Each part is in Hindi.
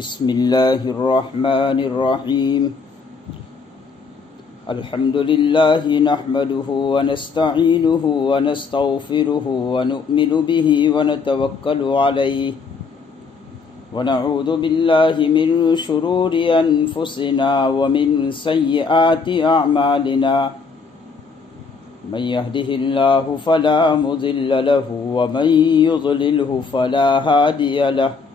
बिस्मिल्लाहिर्रहमानिर्रहीम। अल्हम्दुलिल्लाहि नहमदुहु व नस्तईनुहु व नस्तगफिरुहु व नु'मिनु बिहि व नतवक्कलु अलैहि व नऊज़ु बिल्लाहि मिन शुरूरि अनफुसिना व मिन सय्यिआति अअमालिना। मन यहदिहिल्लाहु फला मुज़िल्ल लहु व मन युज़लिलहु फला हादिय लहु।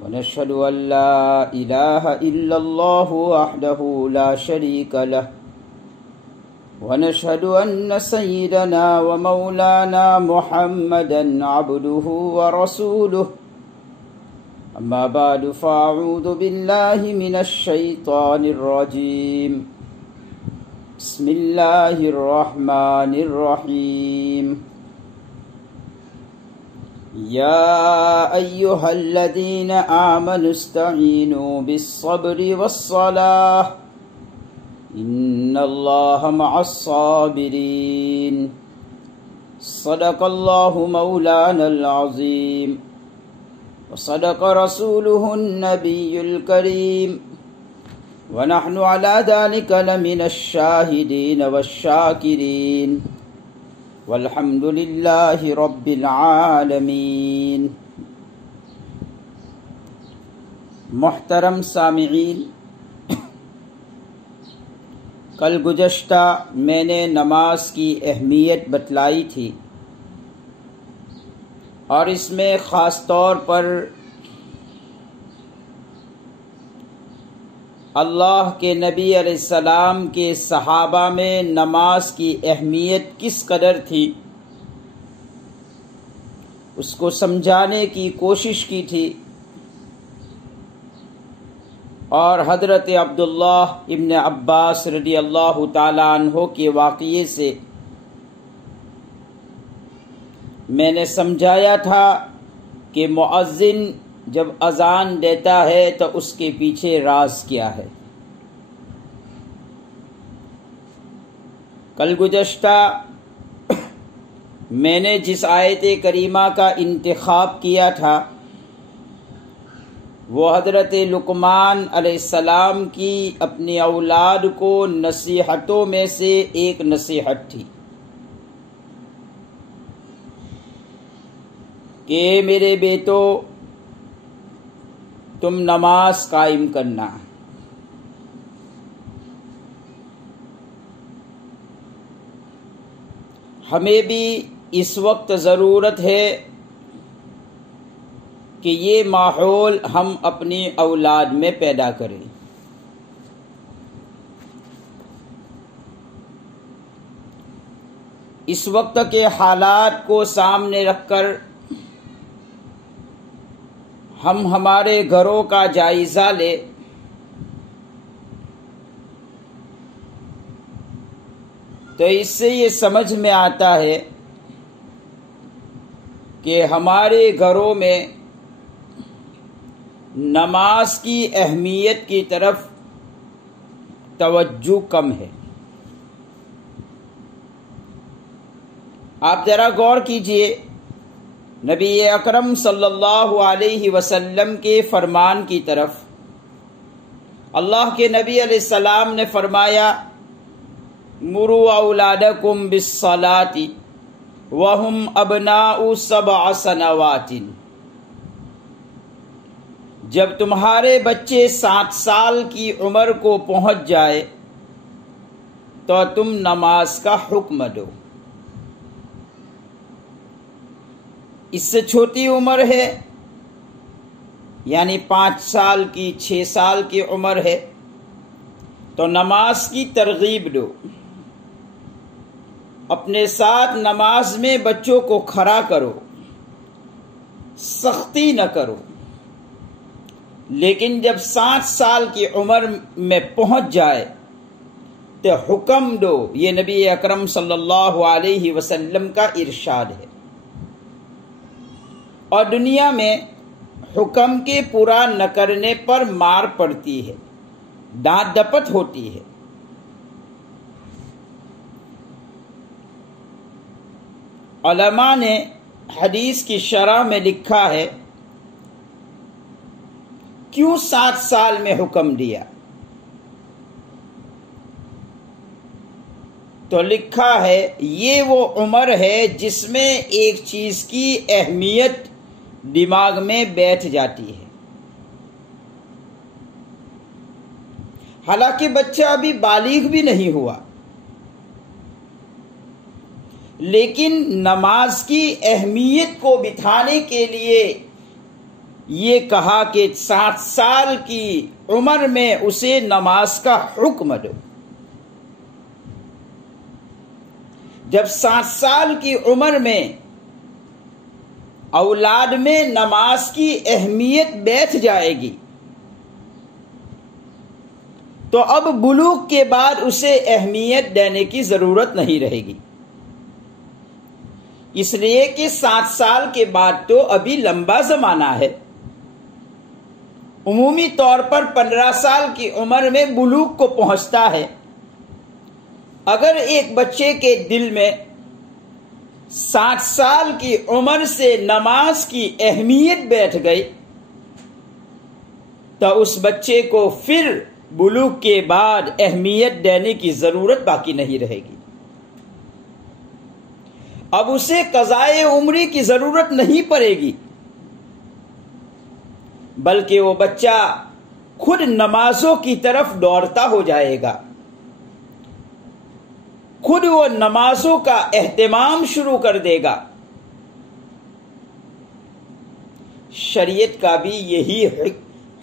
वनश्हदु अल्ला इलाहा इल्लल्लाहु वहदहु ला शरीका लहु वनश्हदु अन्न सय्यिदना व मौलाना मुहम्मदन अब्दुहु व रसूलुहु। अम्मा बअदु फ़अऊज़ु बिल्लाहि मिनश शैतानिर रजीम। बिस्मिल्लाहिर रहमानिर रहीम। या अय्युहल्लज़ीना आमनुस्तईनु बिस्सब्रि वस्सलाह इन्नल्लाहा मअस्साबिरीन। सदक़ल्लाहु मौलानल अज़ीम व सदक़ रसूलुहुन नबियुल करीम व नहनु अला ज़ालिका लमिनश शाहिदीन वश्शाकिरीन वल्हम्दुलिल्लाहि रब्बिल आलमीन। मोहतरम सामिईन, कल गुज़श्ता मैंने नमाज की अहमियत बतलाई थी और इसमें ख़ास तौर पर अल्लाह के नबी अलैहिस्सलाम के सहाबा में नमाज की अहमियत किस कदर थी उसको समझाने की कोशिश की थी। और हज़रत अब्दुल्लाह इब्न अब्बास रज़ियल्लाहु ताला अन्हो के वाक़ये से मैंने समझाया था कि मुअज्जिन जब अज़ान देता है तो उसके पीछे राज क्या है। कल गुज़श्ता मैंने जिस आयत करीमा का इंतखाब किया था वो हज़रत लुक़मान अलैहिस्सलाम की अपनी औलाद को नसीहतों में से एक नसीहत थी कि मेरे बेटो तुम नमाज कायम करना। हमें भी इस वक्त ज़रूरत है कि ये माहौल हम अपनी औलाद में पैदा करें। इस वक्त के हालात को सामने रखकर हम हमारे घरों का जायज़ा ले तो इससे ये समझ में आता है कि हमारे घरों में नमाज की अहमियत की तरफ तवज्जो कम है। आप जरा गौर कीजिए, नबी अकरम सल्लल्लाहु अलैहि वसल्लम के फरमान की तरफ अल्लाह के नबी अलैहिस्सलाम ने फरमाया, मुरु औलादकुम बिस्सलाति वहुम अबनाउ सबअ सनवातिन। जब तुम्हारे बच्चे 7 साल की उम्र को पहुंच जाए तो तुम नमाज का हुक्म दो। इससे छोटी उम्र है यानी 5 साल की 6 साल की उम्र है तो नमाज की तरगीब दो। अपने साथ नमाज में बच्चों को खड़ा करो, सख्ती न करो। लेकिन जब 7 साल की उम्र में पहुंच जाए तो हुक्म दो। ये नबी अकरम सल्लल्लाहु अलैहि वसल्लम का इरशाद है। और दुनिया में हुक्म के पूरा न करने पर मार पड़ती है, दांत दपत होती है। उलमा ने हदीस की शरह में लिखा है क्यों 7 साल में हुक्म दिया? तो लिखा है ये वो उम्र है जिसमें एक चीज की अहमियत दिमाग में बैठ जाती है। हालांकि बच्चा अभी बालिग भी नहीं हुआ, लेकिन नमाज की अहमियत को बिठाने के लिए ये कहा कि 7 साल की उम्र में उसे नमाज का हुक्म दो। जब 7 साल की उम्र में औलाद में नमाज की अहमियत बैठ जाएगी तो अब बुलूग के बाद उसे अहमियत देने की जरूरत नहीं रहेगी, इसलिए कि 7 साल के बाद तो अभी लंबा जमाना है। उमूमी तौर पर 15 साल की उम्र में बुलूग को पहुंचता है। अगर एक बच्चे के दिल में 7 साल की उम्र से नमाज की अहमियत बैठ गई तो उस बच्चे को फिर बुलूग के बाद अहमियत देने की जरूरत बाकी नहीं रहेगी। अब उसे कज़ाए उम्री की जरूरत नहीं पड़ेगी, बल्कि वो बच्चा खुद नमाजों की तरफ दौड़ता हो जाएगा, खुद वो नमाजों का एहतमाम शुरू कर देगा। शरीयत का भी यही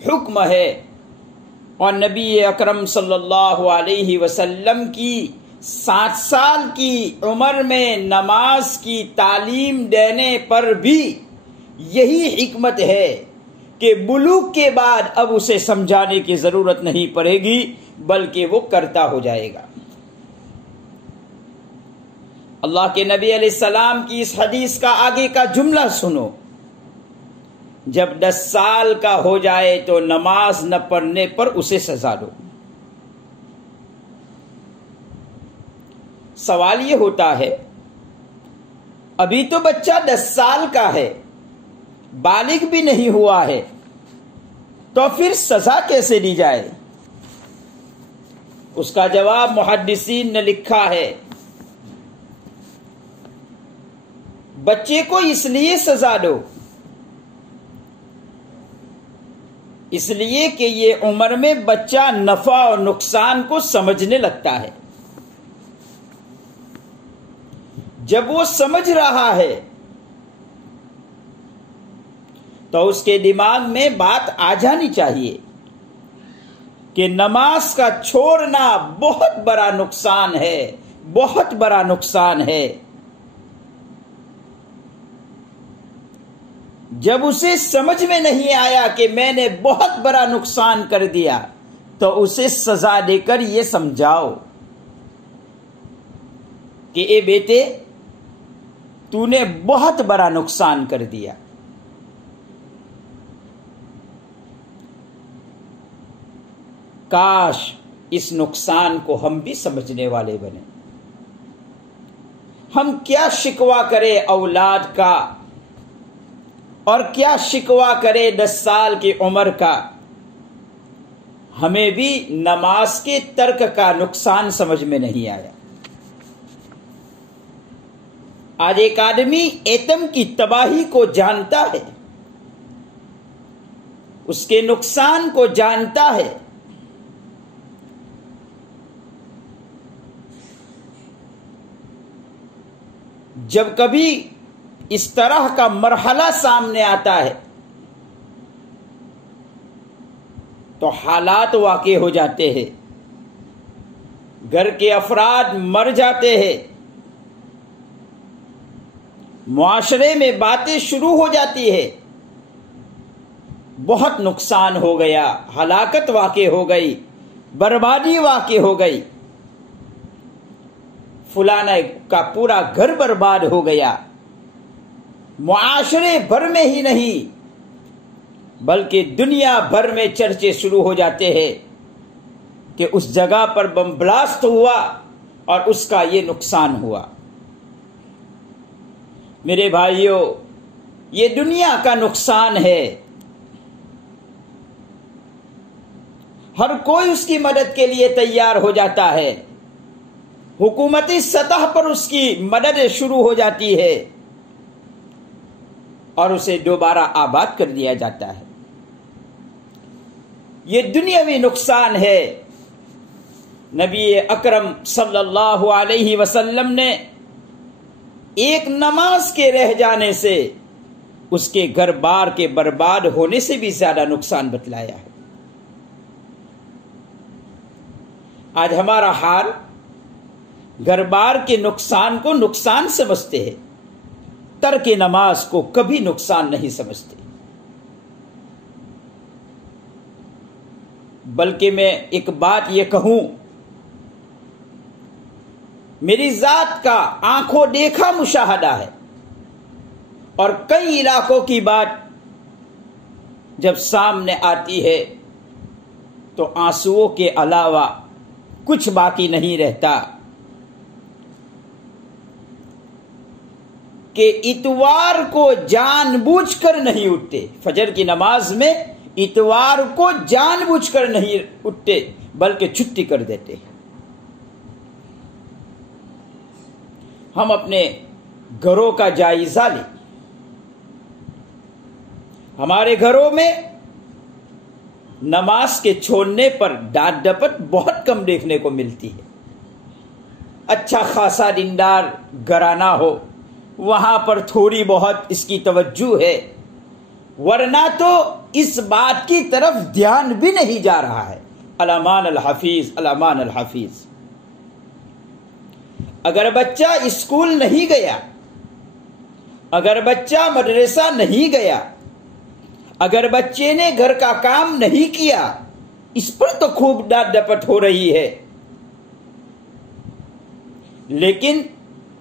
हुक्म है और नबी अकरम सल्लल्लाहु अलैहि वसल्लम की 7 साल की उम्र में नमाज की तालीम देने पर भी यही हिकमत है कि बुलूग के बाद अब उसे समझाने की जरूरत नहीं पड़ेगी, बल्कि वो करता हो जाएगा। अल्लाह के नबी अलैहिस्सलाम की इस हदीस का आगे का जुमला सुनो, जब 10 साल का हो जाए तो नमाज न पढ़ने पर उसे सजा दो। सवाल ये होता है, अभी तो बच्चा 10 साल का है, बालिग भी नहीं हुआ है, तो फिर सजा कैसे दी जाए? उसका जवाब मुहद्दिसीन ने लिखा है, बच्चे को इसलिए सजा दो इसलिए कि ये उम्र में बच्चा नफा और नुकसान को समझने लगता है। जब वो समझ रहा है तो उसके दिमाग में बात आ जानी चाहिए कि नमाज का छोड़ना बहुत बड़ा नुकसान है, बहुत बड़ा नुकसान है। जब उसे समझ में नहीं आया कि मैंने बहुत बड़ा नुकसान कर दिया तो उसे सजा देकर यह समझाओ कि ए बेटे, तूने बहुत बड़ा नुकसान कर दिया। काश इस नुकसान को हम भी समझने वाले बने। हम क्या शिकवा करें औलाद का और क्या शिकवा करे 10 साल की उम्र का। हमें भी नमाज के तर्क का नुकसान समझ में नहीं आया। आज एक आदमी एतम की तबाही को जानता है, उसके नुकसान को जानता है, जब कभी इस तरह का मरहला सामने आता है तो हालात वाक़े हो जाते हैं, घर के अफराद मर जाते हैं, मुआशरे में बातें शुरू हो जाती है, बहुत नुकसान हो गया, हलाकत वाक़े हो गई, बर्बादी वाक़े हो गई, फलाना का पूरा घर बर्बाद हो गया। मुआशरे भर में ही नहीं बल्कि दुनिया भर में चर्चे शुरू हो जाते हैं कि उस जगह पर बम ब्लास्ट हुआ और उसका ये नुकसान हुआ। मेरे भाइयों, ये दुनिया का नुकसान है। हर कोई उसकी मदद के लिए तैयार हो जाता है, हुकूमती सतह पर उसकी मदद शुरू हो जाती है और उसे दोबारा आबाद कर दिया जाता है। ये दुनियावी नुकसान है। नबी अकरम सल्लल्लाहु अलैहि वसल्लम ने एक नमाज के रह जाने से उसके घर बार के बर्बाद होने से भी ज्यादा नुकसान बतलाया है। आज हमारा हाल घर बार के नुकसान को नुकसान समझते हैं, तर्क नमाज को कभी नुकसान नहीं समझते। बल्कि मैं एक बात यह कहूं, मेरी जात का आंखों देखा मुशाहदा है और कई इलाकों की बात जब सामने आती है तो आंसुओं के अलावा कुछ बाकी नहीं रहता कि इतवार को जानबूझकर नहीं उठते। फजर की नमाज में इतवार को जानबूझकर नहीं उठते बल्कि छुट्टी कर देते। हम अपने घरों का जायजा लें। हमारे घरों में नमाज के छोड़ने पर डांट डपट बहुत कम देखने को मिलती है। अच्छा खासा दीनदार घराना हो वहां पर थोड़ी बहुत इसकी तवज्जो है, वरना तो इस बात की तरफ ध्यान भी नहीं जा रहा है। अलामान अल हाफिज, अलामान अल हाफिज। अगर बच्चा स्कूल नहीं गया, अगर बच्चा मदरसा नहीं गया, अगर बच्चे ने घर का काम नहीं किया, इस पर तो खूब डांट डपट हो रही है। लेकिन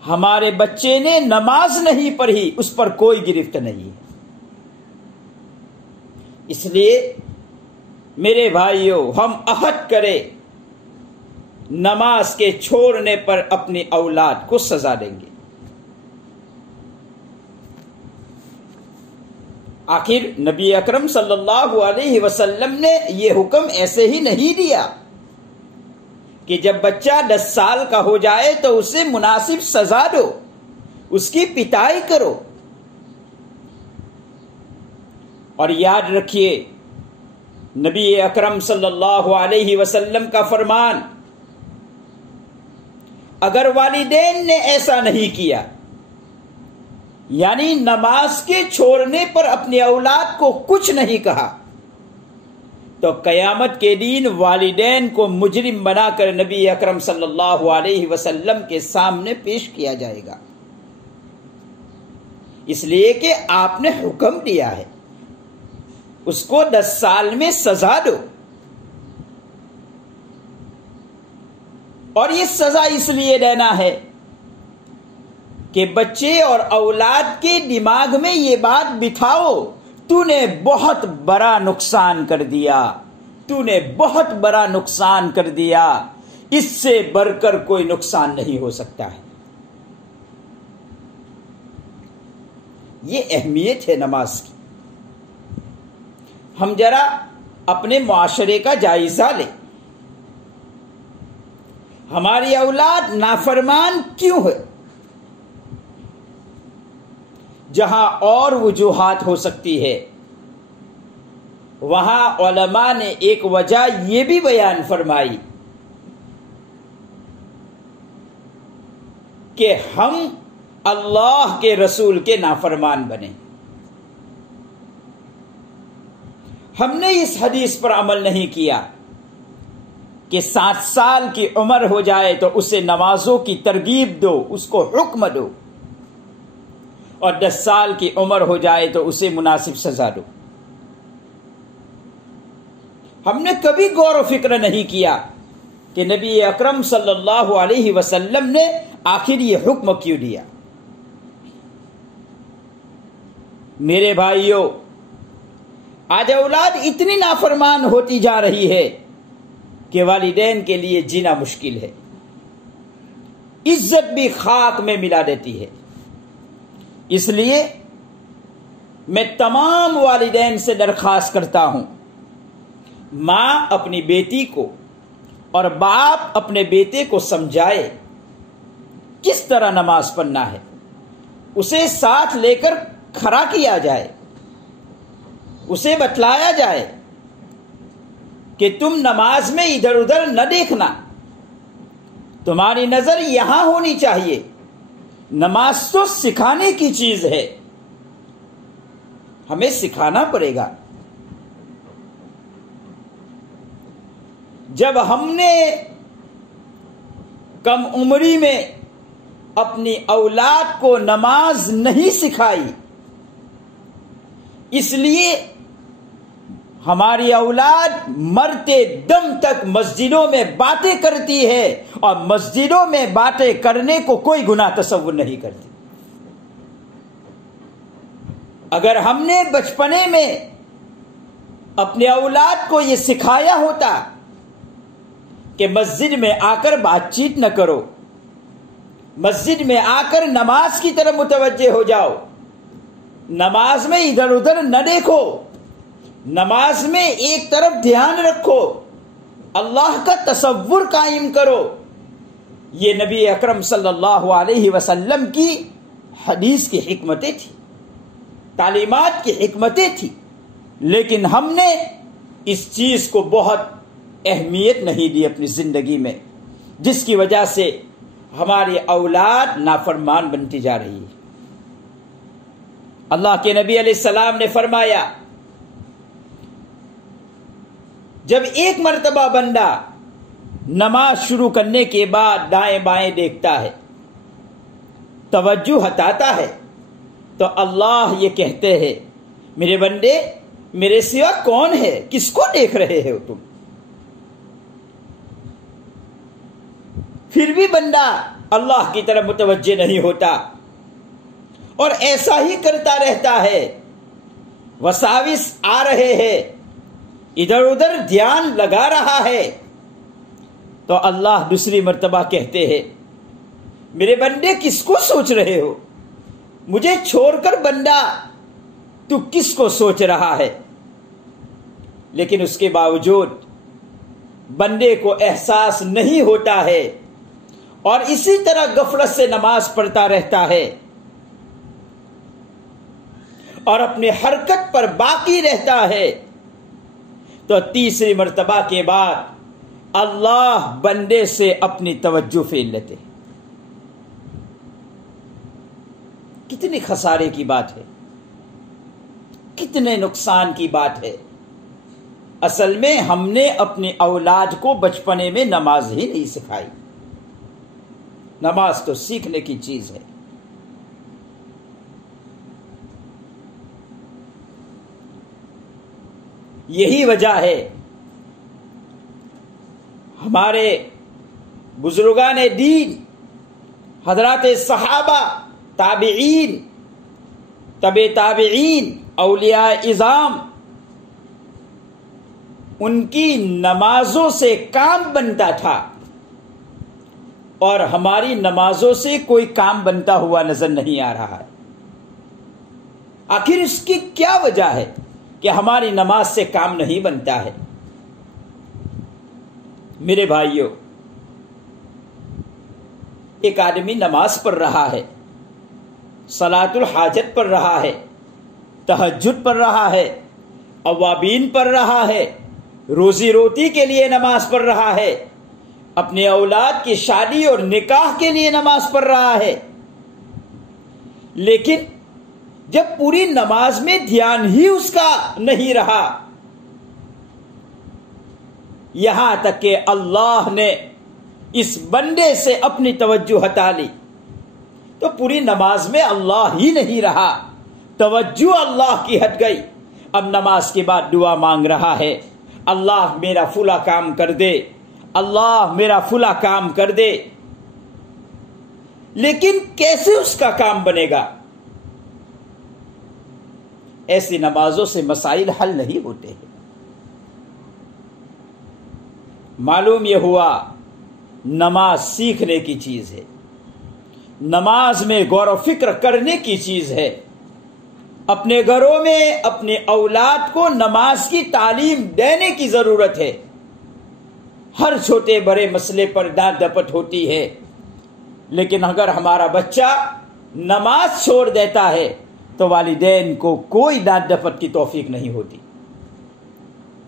हमारे बच्चे ने नमाज नहीं पढ़ी, उस पर कोई गिरफ्त नहीं है। इसलिए मेरे भाइयों, हम अहद करें, नमाज के छोड़ने पर अपनी औलाद को सजा देंगे। आखिर नबी अकरम सल्लल्लाहु अलैहि वसल्लम ने यह हुक्म ऐसे ही नहीं दिया कि जब बच्चा 10 साल का हो जाए तो उसे मुनासिब सजा दो, उसकी पिटाई करो। और याद रखिए, नबी अकरम सल्लल्लाहु अलैहि वसल्लम का फरमान, अगर वालिदैन ने ऐसा नहीं किया, यानी नमाज के छोड़ने पर अपनी औलाद को कुछ नहीं कहा, तो कयामत के दिन वालिदैन को मुजरिम बनाकर नबी अकरम सल्लल्लाहु अलैहि वसल्लम के सामने पेश किया जाएगा। इसलिए कि आपने हुक्म दिया है, उसको 10 साल में सजा दो। और ये सजा इसलिए देना है कि बच्चे और औलाद के दिमाग में ये बात बिठाओ, तूने बहुत बड़ा नुकसान कर दिया, तूने बहुत बड़ा नुकसान कर दिया, इससे बढ़कर कोई नुकसान नहीं हो सकता है। ये अहमियत है नमाज की। हम जरा अपने मुआशरे का जायजा लें। हमारी औलाद नाफरमान क्यों है? जहां और वजूहात हो सकती है, वहां उलमा ने एक वजह यह भी बयान फरमाई कि हम अल्लाह के रसूल के नाफरमान बने। हमने इस हदीस पर अमल नहीं किया कि 7 साल की उम्र हो जाए तो उसे नमाजों की तरगीब दो, उसको हुक्म दो, और 10 साल की उम्र हो जाए तो उसे मुनासिब सजा दो। हमने कभी गौर व फिक्र नहीं किया कि नबी अकरम सल्लल्लाहु अलैहि वसल्लम ने आखिर ये हुक्म क्यों दिया। मेरे भाइयों, आज औलाद इतनी नाफरमान होती जा रही है कि वालिदैन के लिए जीना मुश्किल है, इज्जत भी खाक में मिला देती है। इसलिए मैं तमाम वालिदैन से दरख्वास्त करता हूं माँ अपनी बेटी को और बाप अपने बेटे को समझाए किस तरह नमाज पढ़ना है, उसे साथ लेकर खड़ा किया जाए, उसे बतलाया जाए कि तुम नमाज में इधर उधर न देखना, तुम्हारी नजर यहां होनी चाहिए। नमाज तो सिखाने की चीज है, हमें सिखाना पड़ेगा। जब हमने कम उम्री में अपनी औलाद को नमाज नहीं सिखाई, इसलिए हमारी औलाद मरते दम तक मस्जिदों में बातें करती है और मस्जिदों में बातें करने को कोई गुनाह तसव्वुर नहीं करती। अगर हमने बचपने में अपने औलाद को यह सिखाया होता कि मस्जिद में आकर बातचीत न करो, मस्जिद में आकर नमाज की तरफ मुतवज्जे हो जाओ, नमाज में इधर उधर न देखो, नमाज में एक तरफ ध्यान रखो, अल्लाह का तसव्वुर कायम करो, ये नबी अकरम सल्लल्लाहु अलैहि वसल्लम की हदीस की हिकमतें थी, तालीमात की हिकमतें थी। लेकिन हमने इस चीज को बहुत अहमियत नहीं दी अपनी जिंदगी में, जिसकी वजह से हमारी औलाद नाफरमान बनती जा रही है। अल्लाह के नबी अलैहिस्सलाम ने फरमाया, जब एक मर्तबा बंदा नमाज शुरू करने के बाद दाएं बाएं देखता है, तवज्जो हटाता है, तो अल्लाह ये कहते हैं, मेरे बंदे मेरे सिवा कौन है, किसको देख रहे हो तुम? फिर भी बंदा अल्लाह की तरफ मुतवज्जे नहीं होता और ऐसा ही करता रहता है, वसाविस आ रहे हैं, इधर उधर ध्यान लगा रहा है, तो अल्लाह दूसरी मर्तबा कहते हैं, मेरे बंदे किसको सोच रहे हो? मुझे छोड़कर बंदा तू किसको सोच रहा है? लेकिन उसके बावजूद बंदे को एहसास नहीं होता है और इसी तरह गफलत से नमाज पढ़ता रहता है और अपनी हरकत पर बाकी रहता है। तो तीसरी मर्तबा के बाद अल्लाह बंदे से अपनी तवज्जो फेर लेते। कितनी खसारे की बात है, कितने नुकसान की बात है। असल में हमने अपनी औलाद को बचपने में नमाज ही नहीं सिखाई। नमाज तो सीखने की चीज है। यही वजह है हमारे बुजुर्गान दीन, हजरात सहाबा, ताबिईन, तबे ताबिईन, औलिया इज़ाम, उनकी नमाजों से काम बनता था और हमारी नमाजों से कोई काम बनता हुआ नजर नहीं आ रहा है। आखिर इसकी क्या वजह है कि हमारी नमाज से काम नहीं बनता है? मेरे भाइयों, एक आदमी नमाज पढ़ रहा है, सलातुल हाजत पढ़ रहा है, तहज्जुद पढ़ रहा है, अवाबीन पढ़ रहा है, रोजी रोटी के लिए नमाज पढ़ रहा है, अपने औलाद की शादी और निकाह के लिए नमाज पढ़ रहा है, लेकिन जब पूरी नमाज में ध्यान ही उसका नहीं रहा, यहां तक कि अल्लाह ने इस बंदे से अपनी तवज्जो हटा ली, तो पूरी नमाज में अल्लाह ही नहीं रहा, तवज्जो अल्लाह की हट गई। अब नमाज के बाद दुआ मांग रहा है, अल्लाह मेरा फुला काम कर दे, अल्लाह मेरा फुला काम कर दे, लेकिन कैसे उसका काम बनेगा? ऐसी नमाजों से मसाइल हल नहीं होते हैं। मालूम यह हुआ नमाज सीखने की चीज है, नमाज में गौर व फिक्र करने की चीज है। अपने घरों में अपने औलाद को नमाज की तालीम देने की जरूरत है। हर छोटे बड़े मसले पर डांट डपट होती है, लेकिन अगर हमारा बच्चा नमाज छोड़ देता है तो वालिदैन को कोई डांट डपट की तौफीक नहीं होती।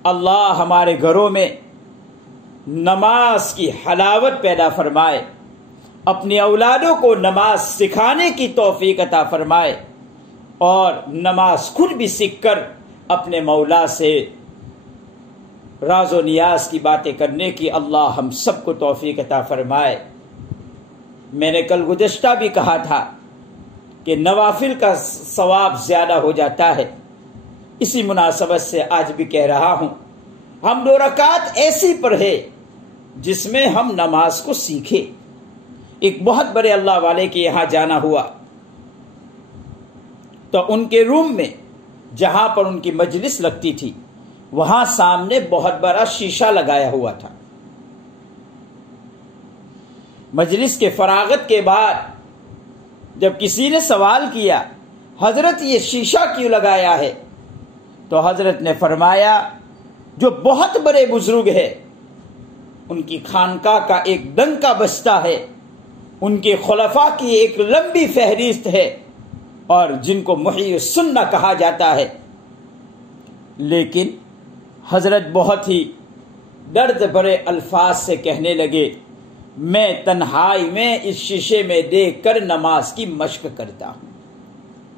अल्लाह हमारे घरों में नमाज की हलावत पैदा फरमाए, अपने औलादों को नमाज सिखाने की तौफीक अता फरमाए और नमाज खुद भी सीखकर अपने मौला से राज़ो नियाज की बातें करने की अल्लाह हम सबको तौफीक अता फरमाए। मैंने कल गुज़श्ता भी कहा था कि नवाफिल का सवाब ज़्यादा हो जाता है। इसी मुनासबत से आज भी कह रहा हूं, हम 2 रकात ऐसी पढ़े जिसमें हम नमाज को सीखे। एक बहुत बड़े अल्लाह वाले के यहां जाना हुआ तो उनके रूम में जहां पर उनकी मजलिस लगती थी वहां सामने बहुत बड़ा शीशा लगाया हुआ था। मजलिस के फरागत के बाद जब किसी ने सवाल किया, हजरत ये शीशा क्यों लगाया है, तो हजरत ने फरमाया जो बहुत बड़े बुजुर्ग है उनकी खानका का एक डंका बस्ता है, उनके खुलफा की एक लंबी फहरिस्त है और जिनको मुही सुन्ना कहा जाता है। लेकिन हजरत बहुत ही दर्द भरे अल्फाज से कहने लगे, मैं तन्हाई में इस शीशे में देखकर नमाज की मश्क करता हूं।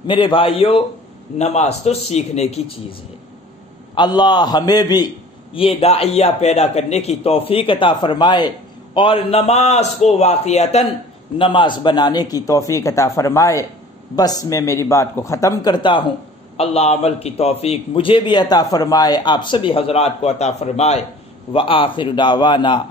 मेरे भाइयों, नमाज तो सीखने की चीज है। अल्लाह हमें भी ये दाइया पैदा करने की तौफीक अता फरमाए और नमाज को वाक़ियतन नमाज बनाने की तौफीक अता फरमाए। बस मैं मेरी बात को ख़त्म करता हूँ। अल्लाह अमल की तौफीक मुझे भी अता फरमाए, आप सभी हजरात को अता फरमाए। व आखिर दावाना